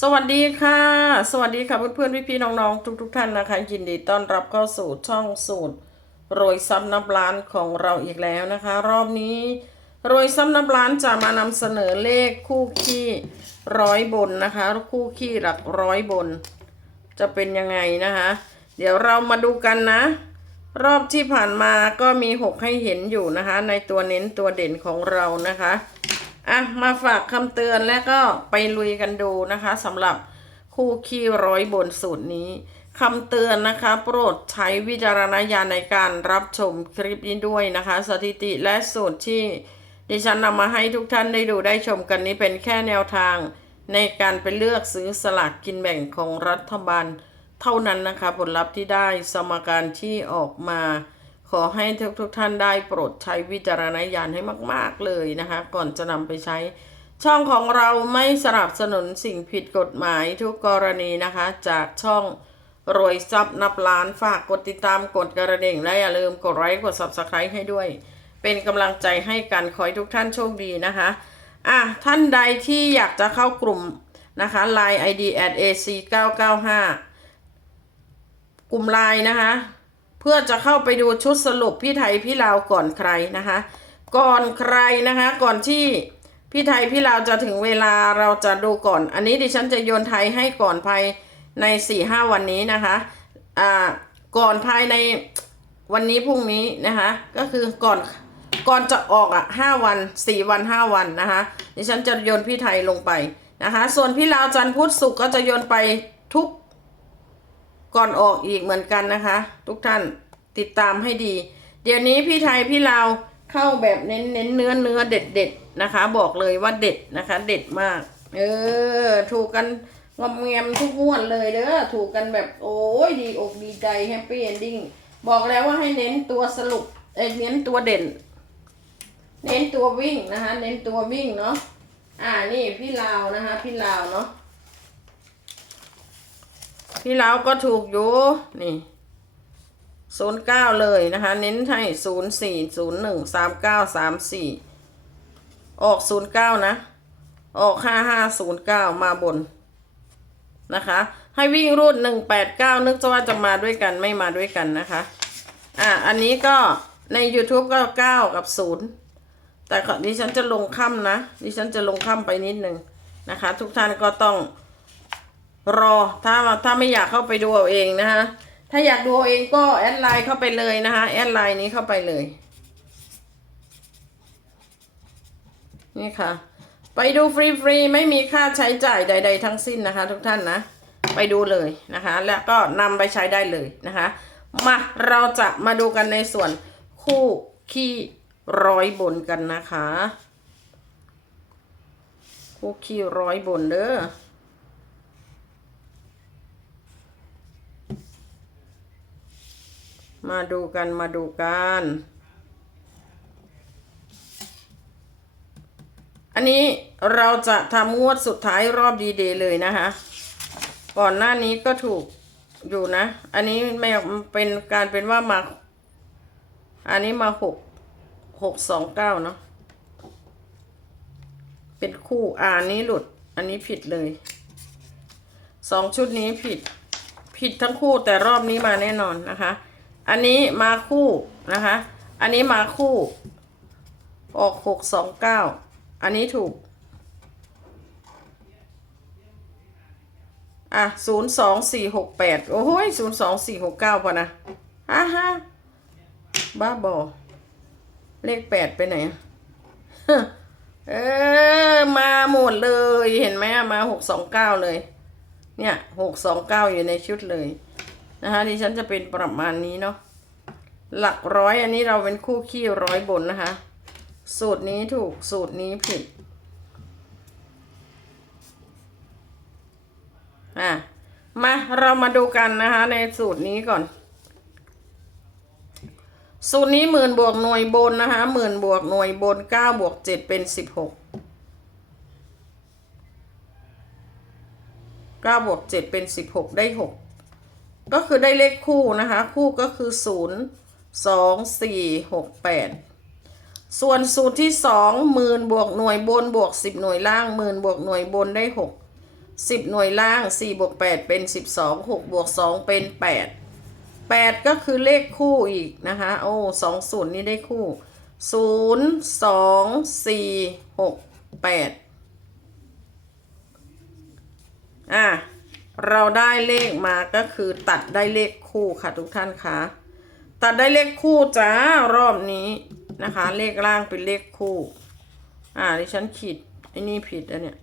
สวัสดีค่ะ สวัสดีค่ะเพื่อนๆพี่ๆน้องๆ ทุกๆท่านนะคะ ยินดีต้อนรับเข้าสู่ช่องสูตรโรยซ้ำนับล้านของเราอีกแล้วนะคะ รอบนี้โรยซ้ำนับล้านจะมานำเสนอเลขคู่ขี้ร้อยบนนะคะคู่ขี้หลักร้อยบน จะเป็นยังไงนะคะ เดี๋ยวเรามาดูกันนะ รอบที่ผ่านมาก็มีหกให้เห็นอยู่นะคะ ในตัวเน้นตัวเด่นของเรานะคะ อะมาฝากคำเตือนและก็ไปลุยกันดูนะคะสำหรับคู่ขี้ร้อยบนสูตรนี้คำเตือนนะคะ โปรดใช้วิจารณญาณในการรับชมคลิปนี้ด้วยนะคะ สถิติและสูตรที่ ดิฉันนำมาให้ทุกท่านได้ดูได้ชมกันนี้เป็นแค่แนวทาง ในการไปเลือกซื้อสลากกินแบ่งของรัฐบาล เท่านั้นนะคะ ผลลัพธ์ที่ได้สมการที่ออกมา ขอให้ทุกทุกท่านได้โปรดใช้วิจารณญาณให้มาก ๆ เลยนะคะ ก่อนจะนำไปใช้ ช่องของเราไม่สนับสนุนสิ่งผิดกฎหมายทุกกรณีนะคะ จากช่องรวยทรัพย์นับล้านฝากกดติดตามกดกระดิ่งและอย่าลืมกดไลค์กด subscribe ให้ด้วย เป็นกำลังใจให้กันขอให้ทุกท่านโชคดีนะคะอะท่านใดที่อยากจะเข้ากลุ่มนะคะ Line ID at ac 995กลุ่มไลน์นะคะ พื่อจะเข้าไปดูชุดสรุปพี่ไทยพี่ลาวก่อนใครนะคะ ก่อนใครนะคะ ก่อนที่พี่ไทยพี่ลาวจะถึงเวลาเราจะดูก่อน อันนี้ดิฉันจะโยนไทยให้ก่อนภายใน4ี่ห้าวันนี้นะคะอ่าก่อนภายในวันนี้พรุ่งนี้นะคะ ก็คือก่อนก่อนจะออกอะห้าวันสี่วันห้าวันนะคะดิฉันจะโยนพี่ไทยลงไปนะคะ ส่วนพี่ลาวจันทร์พุทธศุกร์ก็จะโยนไปทุก ก่อนออกอีกเหมือนกันนะคะ ทุกท่านติดตามให้ดี เดี๋ยวนี้พี่ไทยพี่เลาเข้าแบบเน้นเน้นเนื้อเนื้อเด็ดเด็ดนะคะ บอกเลยว่าเด็ดนะคะ เด็ดมาก เออ ถูกกันงอมแงมทุกงวดเลยเด้อถูกกันแบบโอ้ยดีอกดีใจแฮปปี้เอนดิ้งบอกแล้วว่าให้เน้นตัวสรุปเอ้เน้นตัวเด่น เน้นตัววิ่งนะคะ เน้นตัววิ่งเนาะอ่านี่พี่ลาวนะคะ พี่ลาวเนาะ พี่เราก็ถูกอยู่นี่ศูนย์เก้าเลยนะคะ เน้นให้ศูนย์สี่ศูนย์หนึ่งสามเก้าสามสี่ออกศูนย์เก้านะ ออกห้าห้าศูนย์เก้ามาบนนะคะ ให้วิ่งรูดหนึ่งแปดเก้านึกว่าจะมาด้วยกันไม่มาด้วยกันนะคะ อะ อันนี้ก็ใน YouTube ก็เก้ากับศูนย์แต่ดิฉันจะลงค่ำนะ ดิฉันจะลงค่ำไปนิดนึงนะคะ ทุกท่านก็ต้อง รอถ้าถ้าไม่อยากเข้าไปดูเอาเองนะคะถ้าอยากดูเอาเองก็แอดไลน์เข้าไปเลยนะคะแอดไลน์นี้เข้าไปเลย นี่ค่ะ ไปดูฟรีๆไม่มีค่าใช้จ่ายใด ๆ ทั้งสิ้นนะคะ ทุกท่านนะไปดูเลยนะคะ แล้วก็นำไปใช้ได้เลยนะคะมาเราจะมาดูกันในส่วนคู่ขี้ร้อยบนกันนะคะ คู่ขี้ร้อยบนเด้อ มาดูกันมาดูกัน อันนี้เราจะทำงวดสุดท้ายรอบดีเดย์เลยนะคะ ก่อนหน้านี้ก็ถูกอยู่นะ อันนี้ไม่เป็นการเป็นว่ามา อันนี้มาหกหกสองเก้าเนาะ เป็นคู่อ่าอันนี้หลุด อันนี้ผิดเลย สองชุดนี้ผิด ผิดทั้งคู่แต่รอบนี้มาแน่นอนนะคะ อันนี้มาคู่นะคะ อันนี้มาคู่ ออกหกสองเก้า อันนี้ถูก อะศูนย์สองสี่หกแปดโอ้โหศูนย์สองสี่หกเก้าพอนะฮ่าฮ่าบ้าบอ เลขแปดไปไหนเออ มาหมดเลยเห็นไหมอะมาหกสองเก้าเลย เนี่ยหกสองเก้าอยู่ในชุดเลยนะคะดิฉันจะเป็นประมาณนี้เนาะ หลักร้อยอันนี้เราเป็นคู่ขี้ร้อยบนนะคะ สูตรนี้ถูกสูตรนี้ผิด อะ มาเรามาดูกันนะคะ ในสูตรนี้ก่อน สูตรนี้หมื่นบวกหน่วยบนนะคะหมื่นบวกหน่วยบนเก้าบวกเจ็ดเป็นสิบหกเก้าบวกเจ็ดเป็นสิบหกได้หกก็คือได้เลขคู่นะคะ คู่ก็คือศูนย์ สองสี่หกแปดส่วนสูตรที่สองหมื่นบวกหน่วยบนบวกสิบหน่วยล่างหมื่นบวกหน่วยบนได้หกสิบหน่วยล่างสี่บวกแปดเป็นสิบสองหกบวกสองเป็นแปดแปดก็คือเลขคู่อีกนะคะโอ้สองศูนย์นี่ได้คู่ศูนย์สองสี่หกแปดอะเราได้เลขมาก็คือตัดได้เลขคู่ค่ะทุกท่านคะ ตัดได้เลขคู่จ้ารอบนี้นะคะ เลขล่างเป็นเลขคู่ อ่าดิฉันขีดไอ้นี่ผิดอันเนี่ย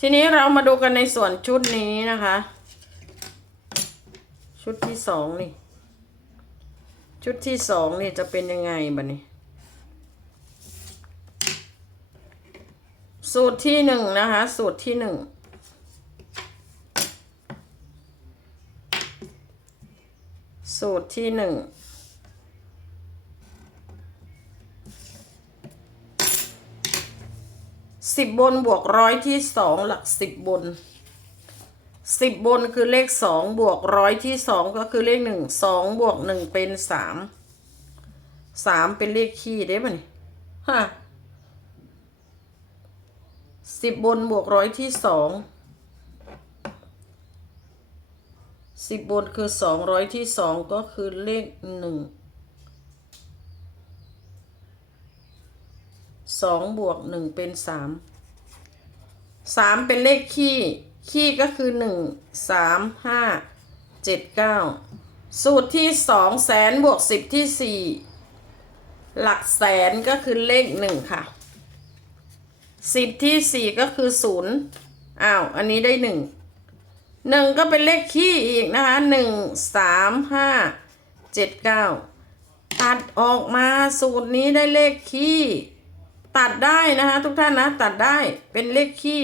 ทีนี้เรามาดูกันในส่วนชุดนี้นะคะ ชุดที่สองนี่ ชุดที่สองนี่จะเป็นยังไงบ้านี้ สูตรที่หนึ่งนะคะ สูตรที่หนึ่งสูตรที่หนึ่ง สิบบนบวกร้อยที่สองหลักสิบบนสิบบนคือเลขสองบวกร้อยที่สองก็คือเลขหนึ่งสองบวกหนึ่งเป็นสามสามเป็นเลขคี่ได้ปะนี่ฮะสิบบนบวกร้อยที่สองสิบบนคือสองร้อยที่สองก็คือเลขหนึ่ง สองบวกหนึ่งเป็นสามสามเป็นเลขคี่คี่ก็คือหนึ่งสามห้าเจ็ดเก้าสูตรที่สองแสนบวกสิบที่สี่หลักแสนก็คือเลขหนึ่งค่ะสิบที่สี่ก็คือศูนย์อ้าว อันนี้ได้หนึ่งหนึ่งก็เป็นเลขคี่อีกนะคะหนึ่งสามห้าเจ็ดเก้าตัดออกมาสูตรนี้ได้เลขคี่ ตัดได้นะคะทุกท่านนะ ตัดได้เป็นเลขคี่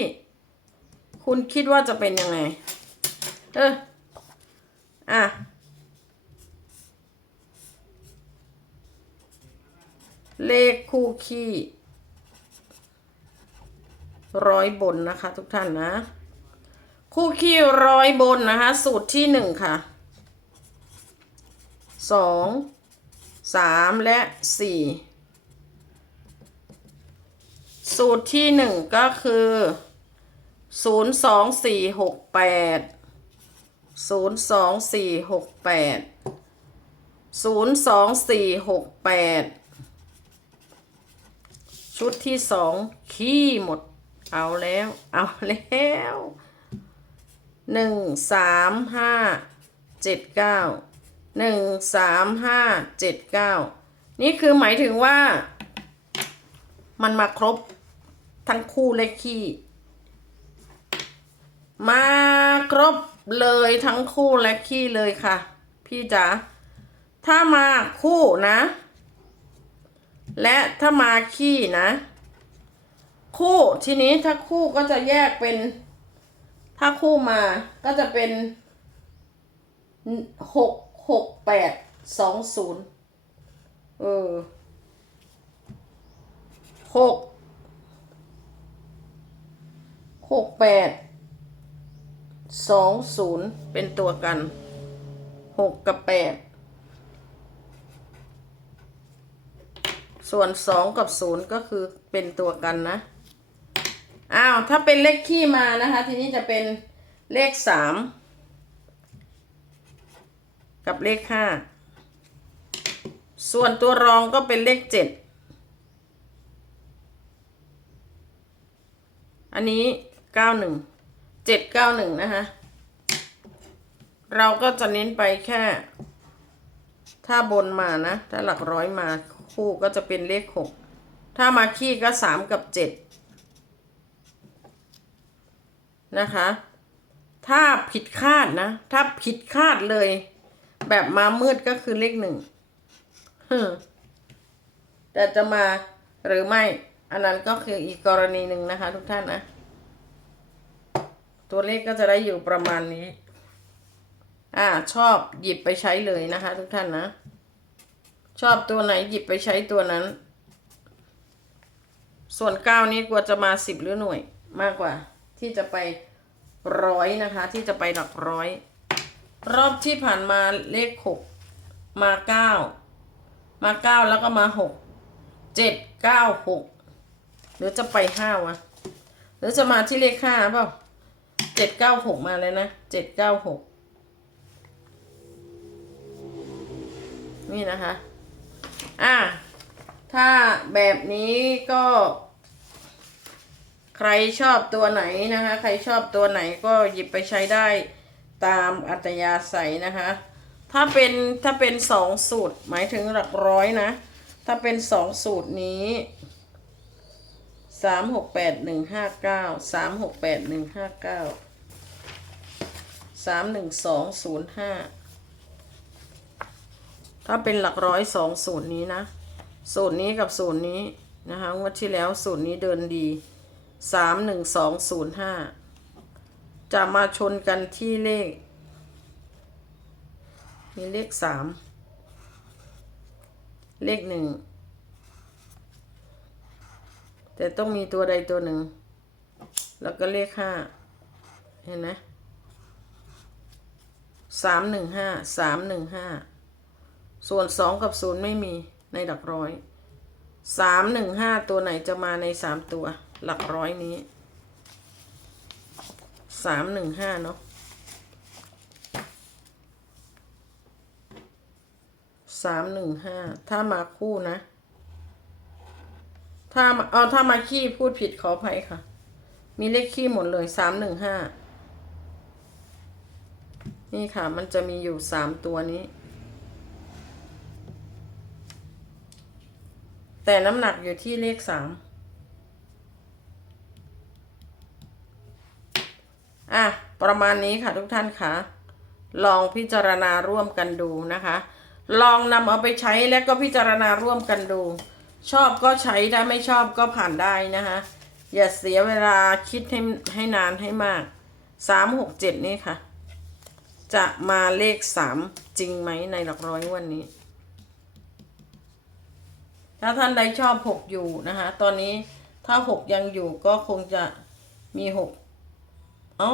คุณคิดว่าจะเป็นยังไง เออ อะ เลขคู่คี่ร้อยบนนะคะ ทุกท่านนะ คู่คี่ร้อยบนนะคะ สูตรที่หนึ่งค่ะสองสามและสี่ สูตรที่หนึ่งก็คือศูนย์สองสี่หกแปดศูนย์สองสี่หกแปดศูนย์สองสี่หกแปดชุดที่สองขี้หมด เอาแล้ว เอาแล้วหนึ่งสามห้าเจ็ดเก้าหนึ่งสามห้าเจ็ดเก้านี่คือหมายถึงว่า มันมาครบ ทั้งคู่เลขขี้ มาครบเลยทั้งคู่และขี้เลยค่ะ พี่จ๋าถ้ามาคู่นะ และถ้ามาขี้นะ คู่ทีนี้ถ้าคู่ก็จะแยกเป็น ถ้าคู่มาก็จะเป็นหกหกแปดสองศูนย์เออหก หกแปดสองศูนย์เป็นตัวกันหกกับแปดส่วนสองกับศูนย์ก็คือเป็นตัวกันนะ อ้าว ถ้าเป็นเลขขี้มานะคะ ทีนี้จะเป็นเลขสามกับเลขห้าส่วนตัวรองก็เป็นเลขเจ็ดอันนี้ เก้าหนึ่งเจ็ดเก้าหนึ่งนะคะเราก็จะเน้นไปแค่ ถ้าบนมานะ ถ้าหลักร้อยมาคู่ก็จะเป็นเลขหกถ้ามาขี้ก็สามกับเจ็ดนะคะ ถ้าผิดคาดนะ ถ้าผิดคาดเลย แบบมามืดก็คือเลขหนึ่งแต่จะมาหรือไม่ อันนั้นก็คืออีกกรณีหนึ่งนะคะทุกท่านนะ ตัวเลขก็จะได้อยู่ประมาณนี้ อ่า ชอบหยิบไปใช้เลยนะคะ ทุกท่านนะ ชอบตัวไหนหยิบไปใช้ตัวนั้น ส่วนเก้านี้กลัวจะมาสิบหรือหน่วยมากกว่า ที่จะไปร้อยนะคะ ที่จะไปหลักร้อย รอบที่ผ่านมาเลขหกมาเก้ามาเก้าแล้วก็มาหกเจ็ดเก้าหกหรือจะไปห้าวะหรือจะมาที่เลขห้าเปล่า จ็ดจ็ดเก้าหกมาเลยนะเจ็ดเก้าหกนี่นะคะ อะถ้าแบบนี้ก็ ใครชอบตัวไหนนะคะ ใครชอบตัวไหนก็หยิบไปใช้ได้ตามอัตยาศัยนะคะ ถ้าเป็นถ้าเป็นสองสูตรหมายถึงหลักร้อยนะ ถ้าเป็นสองสูตรนี้สามหกแปดหนึ่งห้าเก้าสามหกแปดหนึ่งห้าเก้า สามหนึ่งสองศูนย์ห้าถ้าเป็นหลักร้อยสองสูตรนี้นะสูตรนี้กับสูตรนี้นะคะงวดที่แล้วสูตรนี้เดินดีสามหนึ่งสองศูนย์ห้าจะมาชนกันที่เลข มีเลขสามเลขหนึ่งแต่ต้องมีตัวใดตัวหนึ่ง แล้วก็เลขห้าเห็นไหม สามหนึ่งห้าสามหนึ่งห้าส่วนสองกับศูนย์ไม่มีในหลักร้อยสามหนึ่งห้าตัวไหนจะมาในสามตัว หลักร้อยนี้สามหนึ่งห้าเนาะสามหนึ่งห้าถ้ามาคู่นะ ถ้ามาเอาถ้ามาขี้พูดผิดขออภัยค่ะ มีเลขขี้หมดเลยสามหนึ่งห้า นี่ค่ะมันจะมีอยู่สามตัวนี้ แต่น้ำหนักอยู่ที่เลขสามอะ ประมาณนี้ค่ะทุกท่านค่ะ ลองพิจารณาร่วมกันดูนะคะ ลองนำเอาไปใช้และก็พิจารณาร่วมกันดู ชอบก็ใช้ถ้าไม่ชอบก็ผ่านได้นะคะ อย่าเสียเวลาคิดให้ให้นานให้มากสามหกเจ็ดนี่ค่ะ จะมาเลขสามจริงไหมในหลักร้อยวันนี้ ถ้าท่านใดชอบหกอยู่นะคะ ตอนนี้ถ้าหกยังอยู่ก็คงจะมีหกอ๋อ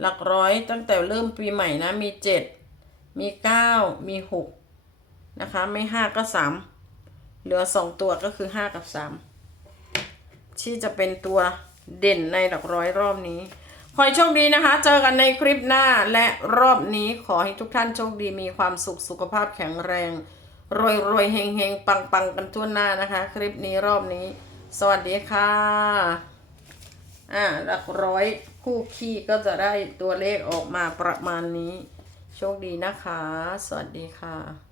หลักร้อยตั้งแต่เริ่มปีใหม่นะ มีเจ็ดมีเก้ามีหกนะคะ ไม่ห้าก็สามเหลือสองตัวก็คือห้ากับสามที่จะเป็นตัวเด่นในหลักร้อยรอบนี้ ขอให้โชคดีนะคะ เจอกันในคลิปหน้าและรอบนี้ขอให้ทุกท่านโชคดีมีความสุขสุขภาพแข็งแรง รวยรวยเฮงเฮงปังปังกันทั่วหน้านะคะ คลิปนี้รอบนี้ สวัสดีค่ะอ่าหลักร้อยคู่ขี้ก็จะได้ตัวเลขออกมาประมาณนี้ โชคดีนะคะ สวัสดีค่ะ